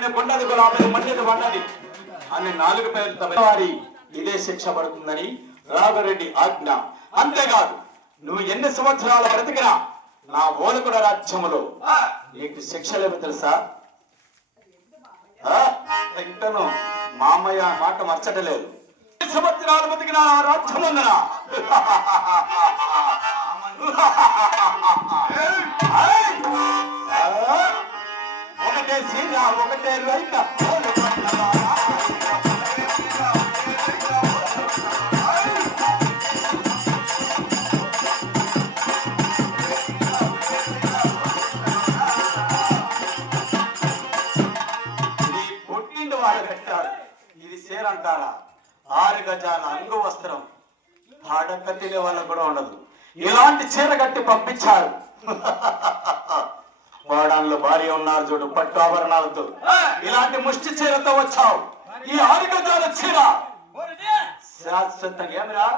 నిన్ను కొండది గులాబీ పడ్డది. నాలుగు పేర్లతో వారి ఇదే శిక్ష పడుతుందని రాఘరెడ్డి ఆజ్ఞ. అంతేకాదు నువ్వు ఎన్ని సంవత్సరాల బ్రతికినా నా బోధకుడ రాజ్యములో నీకు శిక్ష లేవు తెలుసా? మా మామయ్య మాట మర్చటలేదు. సంవత్సరాలు బతికిన రాజ్యం ఒకటే ఒకటే ఇది పుట్టింటి వాళ్ళు ఇది ఆరు గజాల అంగు వస్త్రం. ఆడక్క వాళ్ళకు కూడా ఉండదు. ఇలాంటి చీర కట్టి పంపించారు. భార్య ఉన్నారు చూడు పట్టు ఆభరణాలతో. ఇలాంటి ముష్టి చీరతో వచ్చావు. ఈ ఆరు గజాల చీర శాశ్వతంగా ఏమిరా?